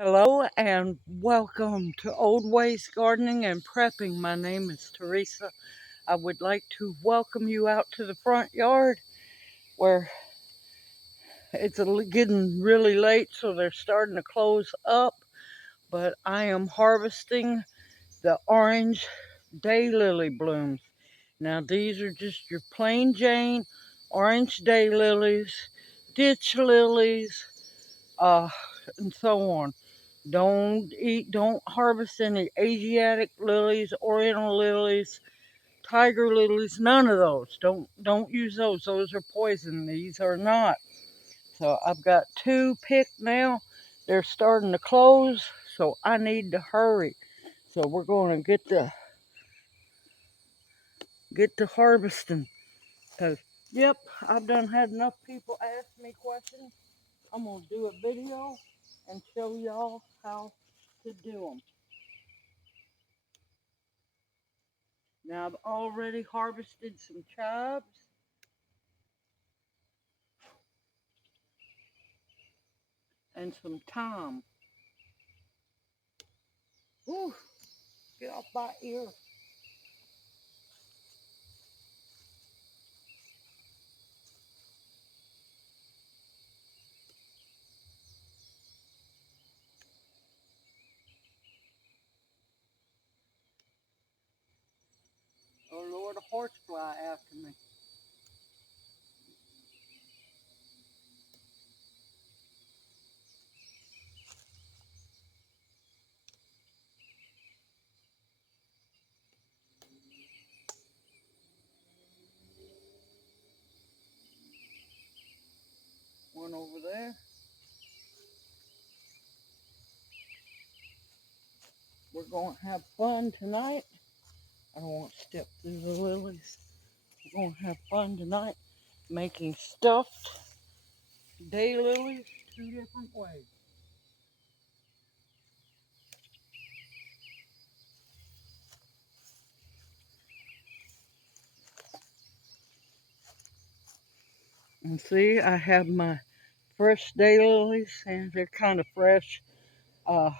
Hello and welcome to Old Ways Gardening and Prepping. My name is Teresa. I would like to welcome you out to the front yard where it's getting really late, so they're starting to close up. But I am harvesting the orange daylily blooms. Now these are just your plain Jane orange daylilies, ditch lilies, uh, and so on. Don't harvest any Asiatic lilies, Oriental lilies, tiger lilies, none of those. Don't use those. Those are poison. These are not. So I've got two picked now. They're starting to close, so I need to hurry. So we're going to get to harvesting. Cause yep, I've done had enough people ask me questions. I'm gonna do a video and show y'all how to do them. Now I've already harvested some chives and some thyme. Whew, get off my ear. Oh Lord, a horsefly after me. One over there. We're going to have fun tonight. I don't want to step through the lilies. We're going to have fun tonight making stuffed daylilies two different ways. And see, I have my fresh daylilies, and they're kind of fresh. Uh,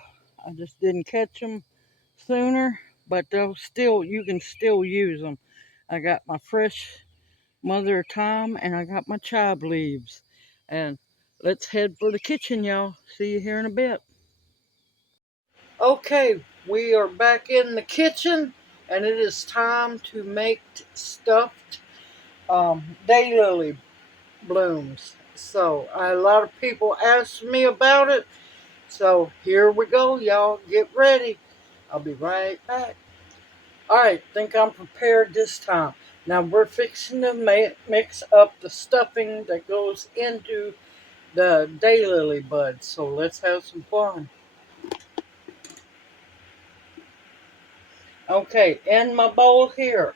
I just didn't catch them sooner, but you can still use them. I got my fresh mother of thyme and I got my chive leaves. And let's head for the kitchen, y'all. See you here in a bit. Okay, we are back in the kitchen and it is time to make stuffed daylily blooms. So a lot of people asked me about it. So here we go, y'all. Get ready. I'll be right back. Alright, think I'm prepared this time. Now we're fixing to mix up the stuffing that goes into the daylily buds. So let's have some fun. Okay, in my bowl here,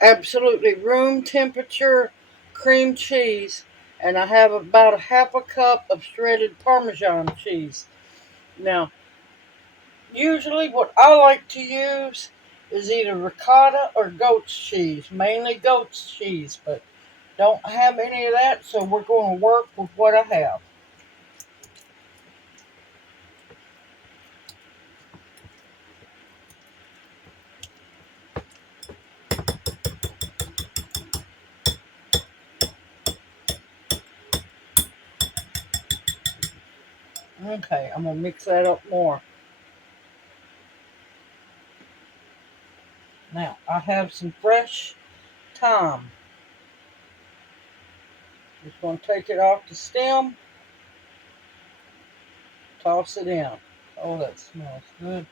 absolutely room temperature cream cheese, and I have about a half a cup of shredded Parmesan cheese. Now, usually what I like to use is either ricotta or goat's cheese, mainly goat's cheese, but don't have any of that, so we're going to work with what I have. Okay, I'm going to mix that up more. Now, I have some fresh thyme. Just going to take it off the stem, toss it in. Oh, that smells good.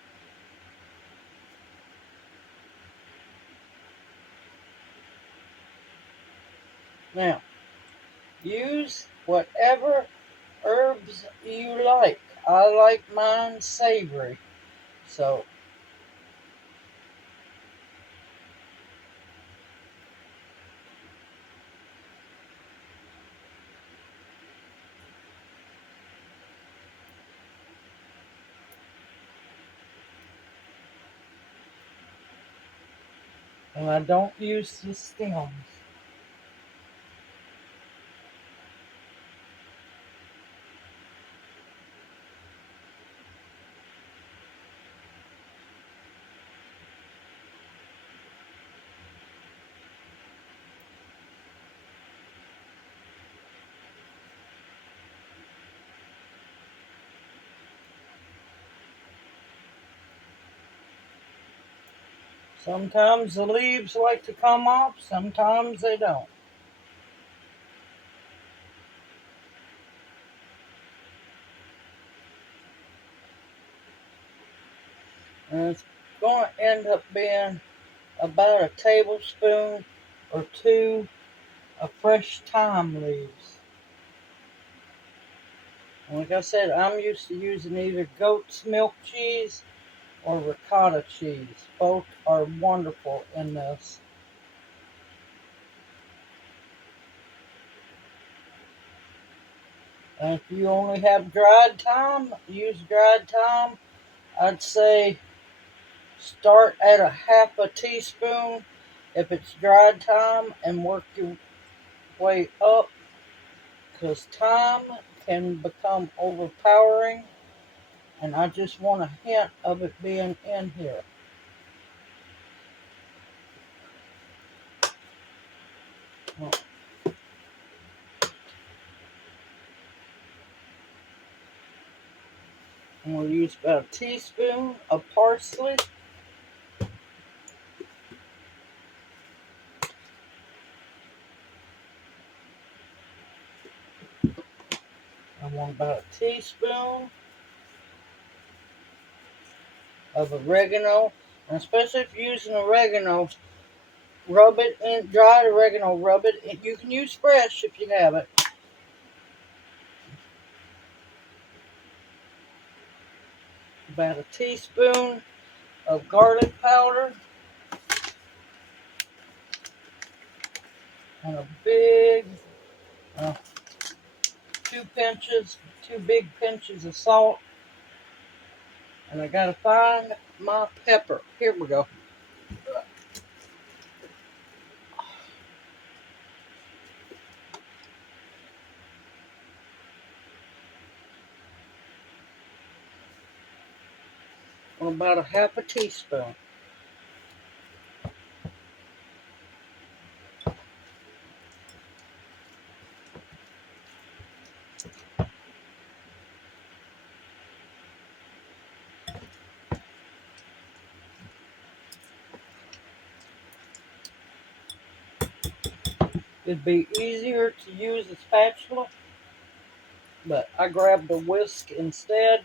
Now, use whatever herbs you like. I like mine savory. So, and I don't use the stems. Sometimes the leaves like to come off, sometimes they don't. And it's going to end up being about a tablespoon or two of fresh thyme leaves. And like I said, I'm used to using either goat's milk cheese or ricotta cheese. Both are wonderful in this. And if you only have dried thyme, use dried thyme. I'd say start at a half a teaspoon if it's dried thyme and work your way up, because thyme can become overpowering, and I just want a hint of it being in here. I'm going to use about a teaspoon of parsley. I want about a teaspoon of oregano, and especially if you're using oregano, rub it in dried oregano. Rub it. You can use fresh if you have it. About a teaspoon of garlic powder, and a big uh, two big pinches of salt. And I gotta find my pepper. Here we go. About a half a teaspoon. It'd be easier to use a spatula, but I grabbed a whisk instead.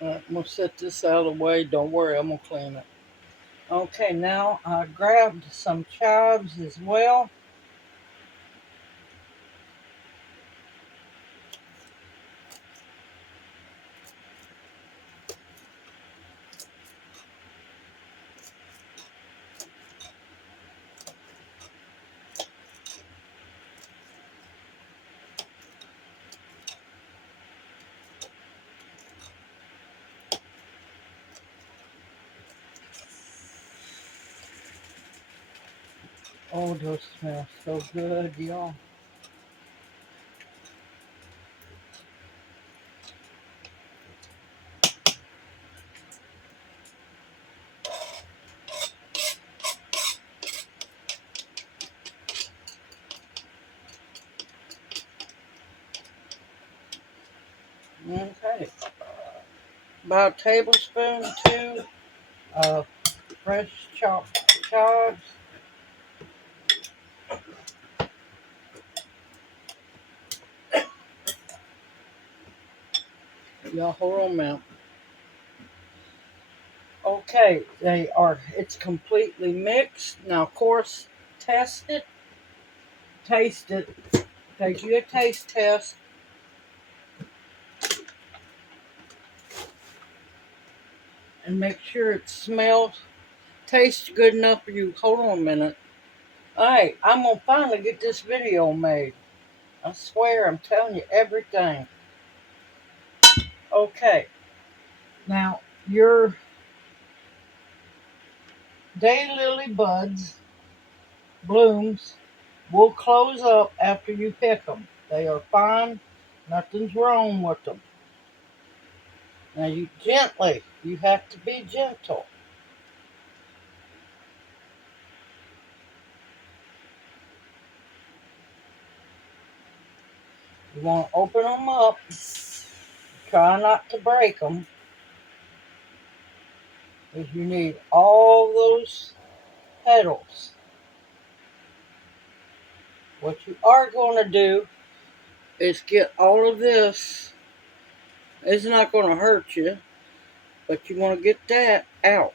I'm gonna set this out of the way. Don't worry, I'm gonna clean it. Okay, now I grabbed some chives as well. Oh, those smell so good, y'all. Okay, about a tablespoon, two of fresh chopped chives. Y'all hold on a minute. Okay, it's completely mixed. Now, of course, test it, taste it. Take you a taste test and make sure it smells, tastes good enough for you. Hold on a minute. Alright, I'm gonna finally get this video made. I swear I'm telling you everything. Okay, now your daylily buds, blooms, will close up after you pick them. They are fine, nothing's wrong with them. Now you have to be gentle. You want to open them up, try not to break them, because you need all those petals. What you are going to do is get all of this. It's not going to hurt you, but you want to get that out,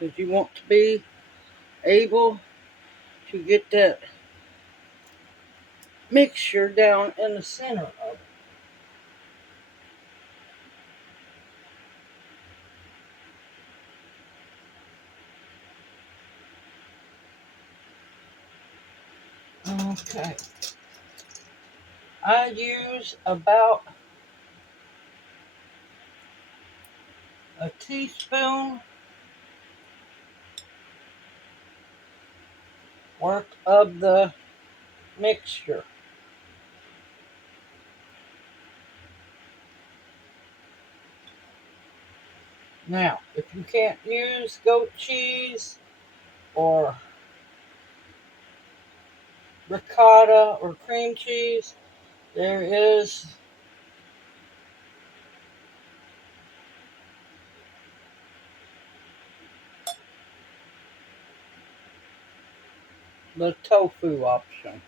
because you want to be able to get that mixture down in the center of it. Okay. I use about a teaspoon worth of the mixture. Now, if you can't use goat cheese or ricotta or cream cheese, there is the tofu option.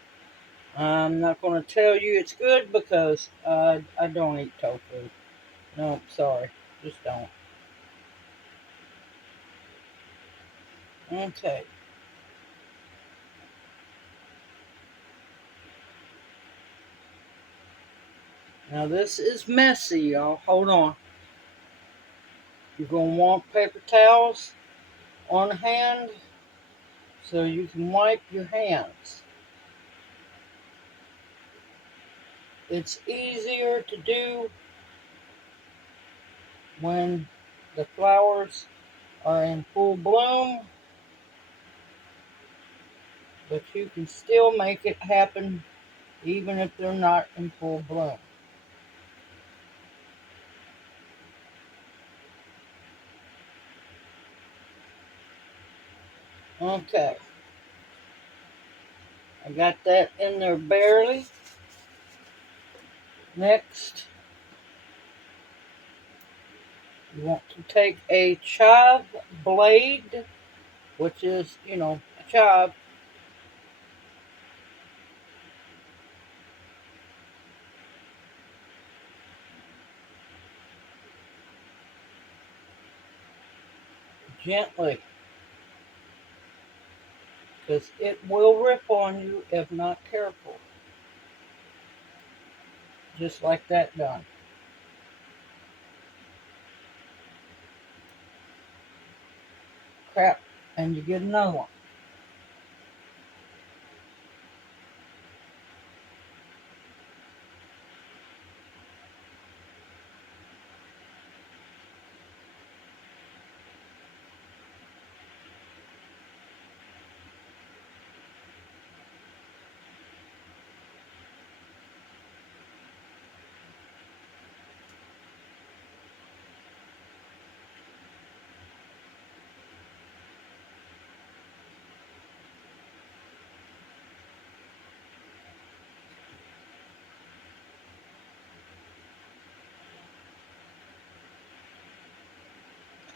I'm not going to tell you it's good because I don't eat tofu. No, sorry, just don't. Okay. Now this is messy, y'all. Hold on. You're going to want paper towels on hand so you can wipe your hands. It's easier to do when the flowers are in full bloom, but you can still make it happen even if they're not in full bloom. Okay, I got that in there barely. Next, you want to take a chive blade, which is, a chive. Gently, because it will rip on you if not careful. Just like that done. Crap, and you get another one.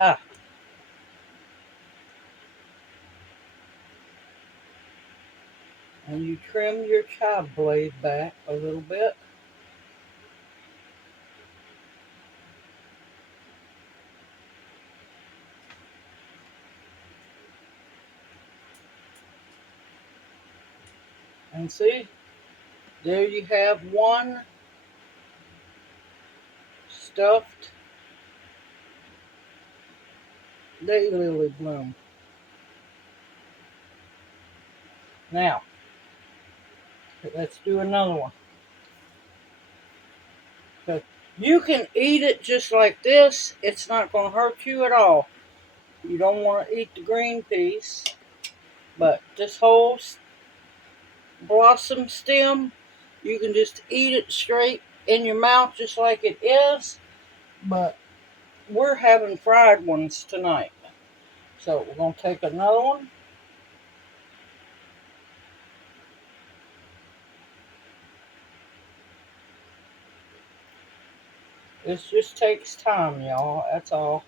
Ah, and you trim your chive blade back a little bit. And see, there you have one stuffed daylily bloom. Now, let's do another one. So you can eat it just like this. It's not going to hurt you at all. You don't want to eat the green piece, but this whole blossom stem, you can just eat it straight in your mouth just like it is. But we're having fried ones tonight. So we're going to take another one. This just takes time, y'all. That's all.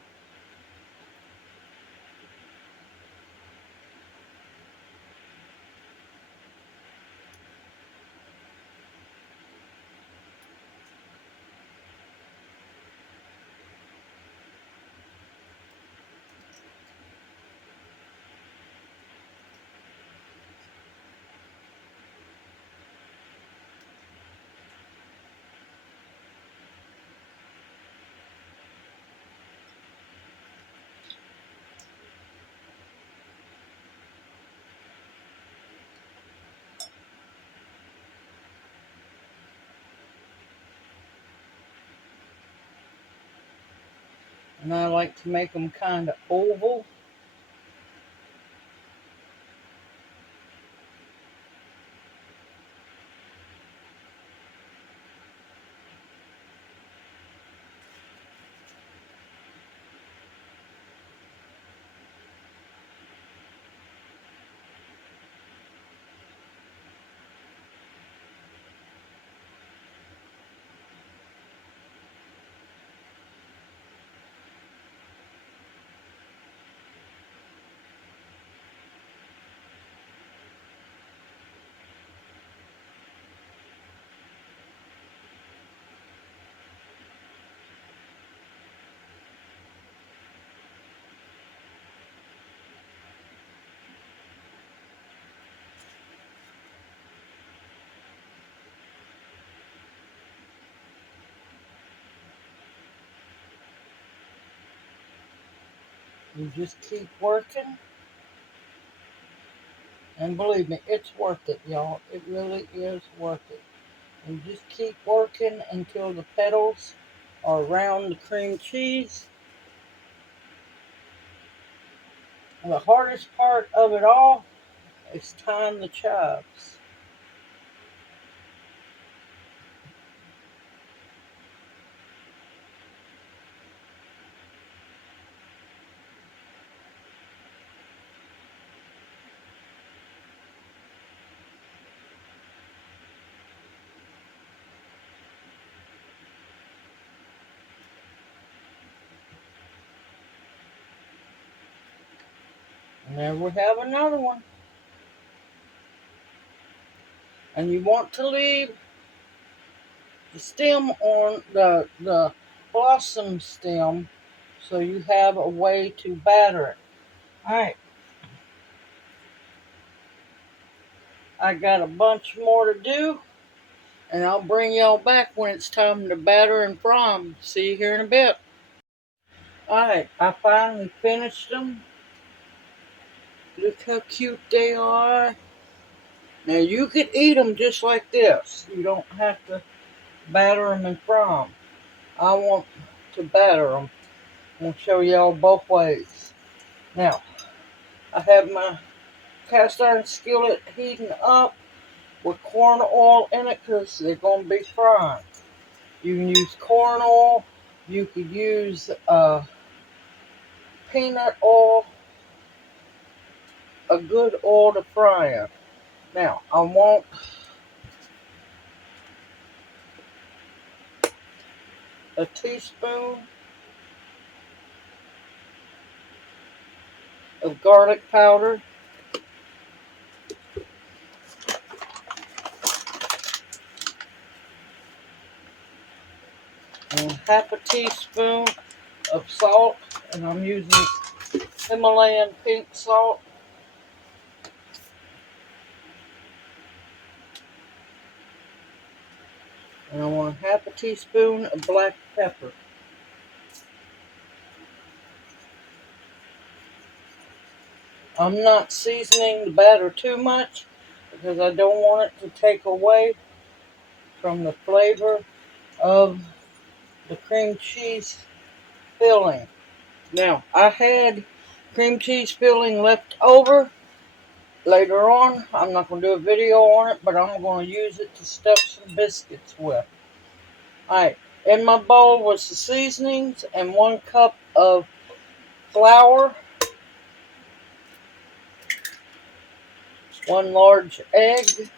And I like to make them kind of oval. You just keep working. And believe me, it's worth it, y'all. It really is worth it. And just keep working until the petals are around the cream cheese. And the hardest part of it all is tying the chives. And there we have another one. And you want to leave the stem on the blossom stem so you have a way to batter it. Alright, I got a bunch more to do, and I'll bring y'all back when it's time to batter and fry them. See you here in a bit. Alright, I finally finished them. Look how cute they are. Now you could eat them just like this. You don't have to batter them and fry them. I want to batter them. I'm going to show y'all both ways. Now, I have my cast iron skillet heating up with corn oil in it because they're going to be fried. You can use corn oil. You could use peanut oil, a good oil to fry in. Now, I want a teaspoon of garlic powder, and half a teaspoon of salt, and I'm using Himalayan pink salt. And I want half a teaspoon of black pepper. I'm not seasoning the batter too much. because I don't want it to take away from the flavor of the cream cheese filling. Now, I had cream cheese filling left over later on. I'm not going to do a video on it, but I'm going to use it to stuff some biscuits with. Alright, in my bowl was the seasonings and 1 cup of flour, 1 large egg,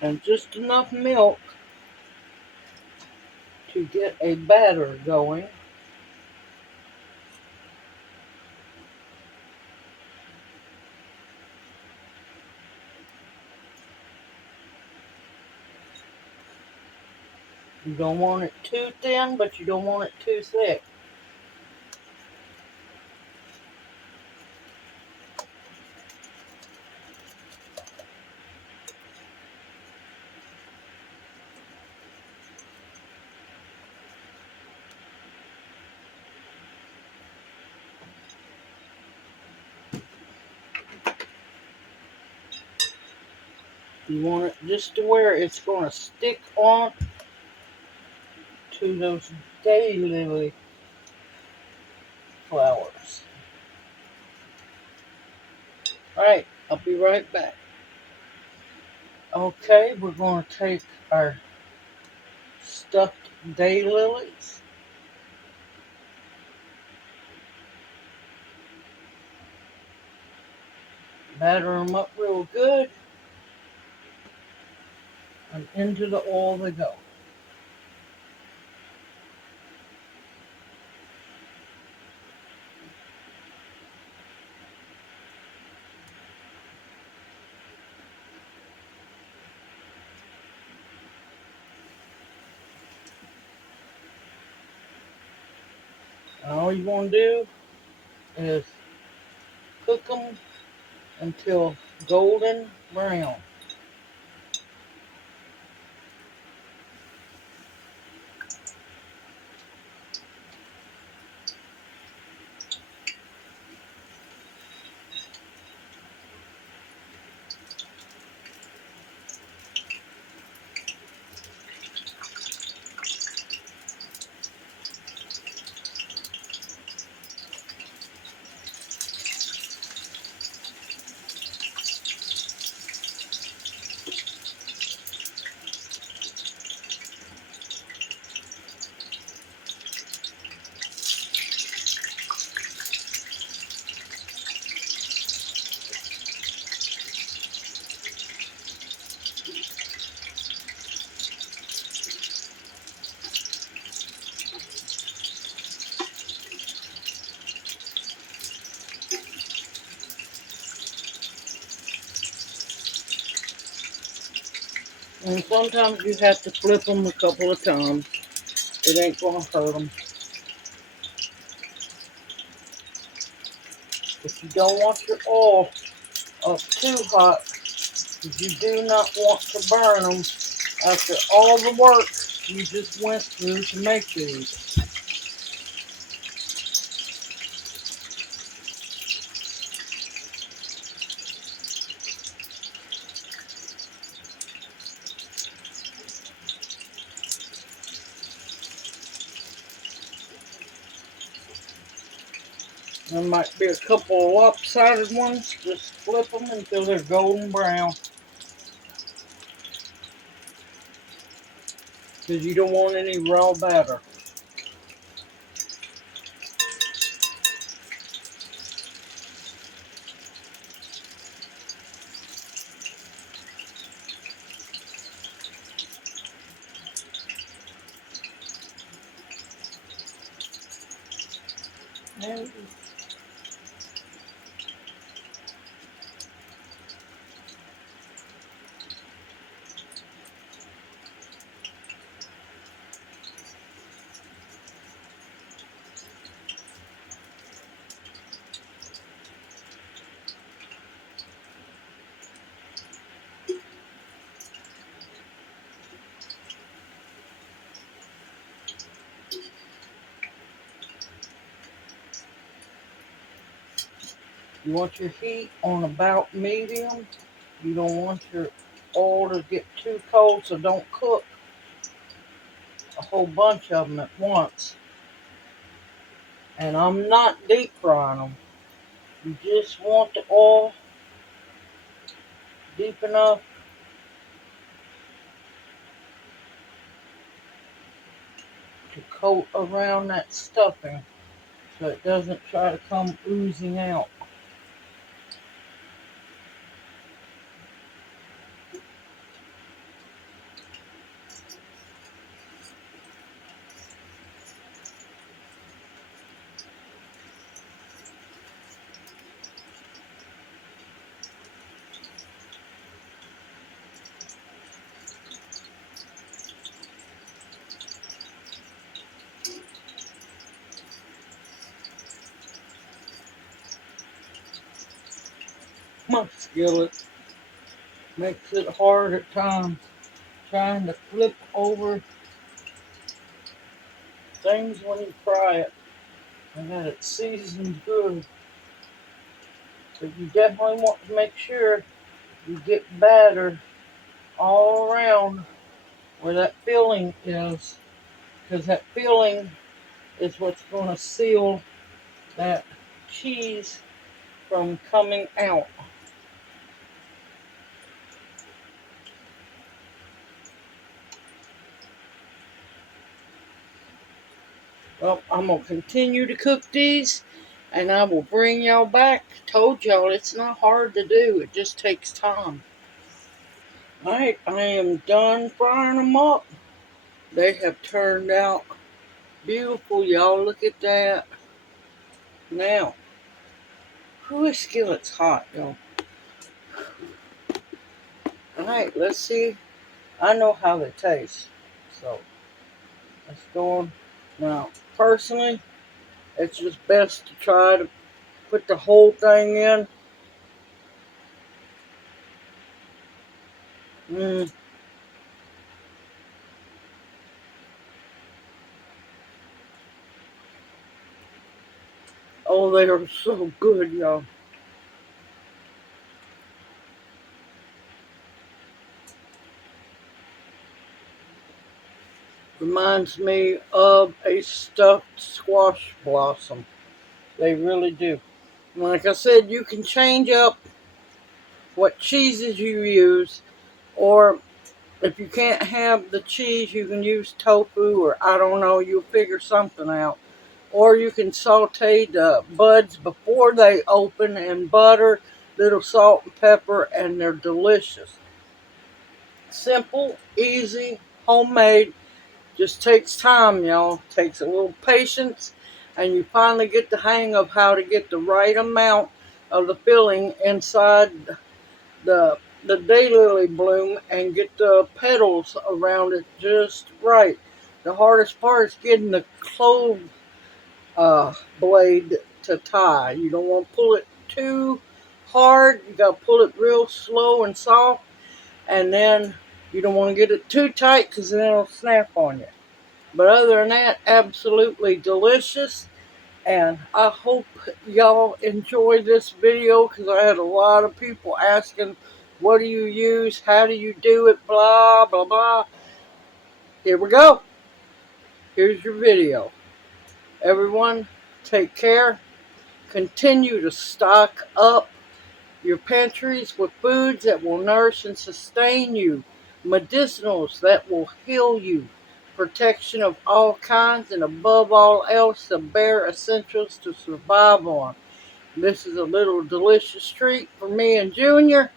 and just enough milk to get a batter going. You don't want it too thin, but you don't want it too thick. You want it just to where it's going to stick on to those daylily flowers. Alright, I'll be right back. Okay, we're going to take our stuffed daylilies, batter them up real good, and into the oil they go. And all you want to do is cook them until golden brown. And sometimes you have to flip them a couple of times. It ain't going to hurt them. But you don't want your oil up too hot, because you do not want to burn them after all the work you just went through to make these. There might be a couple of lopsided ones. Just flip them until they're golden brown, because you don't want any raw batter. And You want your heat on about medium. You don't want your oil to get too cold, so don't cook a whole bunch of them at once. And I'm not deep frying them. You just want the oil deep enough to coat around that stuffing so it doesn't try to come oozing out. My skillet makes it hard at times trying to flip over things when you fry it and that it's seasoned good. But you definitely want to make sure you get batter all around where that filling is, because that filling is what's going to seal that cheese from coming out. Well, I'm going to continue to cook these and I will bring y'all back. Told y'all it's not hard to do, it just takes time. Alright, I am done frying them up. They have turned out beautiful, y'all. Look at that. Now, this skillet's hot, y'all. Alright, let's see. I know how they taste. So, let's go on. Now, personally, it's just best to try to put the whole thing in. Oh, they are so good, y'all. Reminds me of a stuffed squash blossom. They really do. Like I said, you can change up what cheeses you use, or if you can't have the cheese, you can use tofu, or I don't know, you'll figure something out. Or you can saute the buds before they open in butter, little salt and pepper, and they're delicious. Simple, easy, homemade. Just takes time, y'all. Takes a little patience, and you finally get the hang of how to get the right amount of the filling inside the daylily bloom and get the petals around it just right. The hardest part is getting the clove blade to tie. You don't want to pull it too hard. You got to pull it real slow and soft, and then you don't want to get it too tight because then it'll snap on you. But other than that, absolutely delicious. And I hope y'all enjoy this video because I had a lot of people asking, what do you use? How do you do it? Blah, blah, blah. Here we go. Here's your video. Everyone, take care. Continue to stock up your pantries with foods that will nourish and sustain you, medicinals that will heal you, protection of all kinds, and above all else, the bare essentials to survive on. This is a little delicious treat for me and Junior.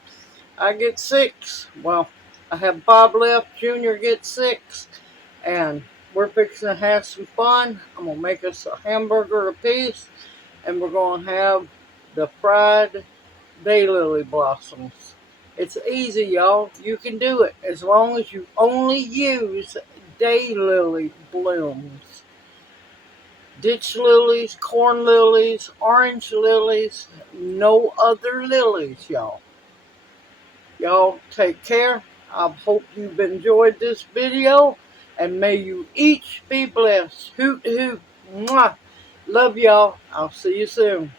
I get 6. Well, I have 5 left. Junior gets 6. And we're fixing to have some fun. I'm going to make us a hamburger apiece. And we're going to have the fried daylily blossoms. It's easy, y'all. You can do it as long as you only use daylily blooms. Ditch lilies, corn lilies, orange lilies, no other lilies, y'all. Y'all take care. I hope you've enjoyed this video, and may you each be blessed. Hoot hoot. Mwah. Love y'all. I'll see you soon.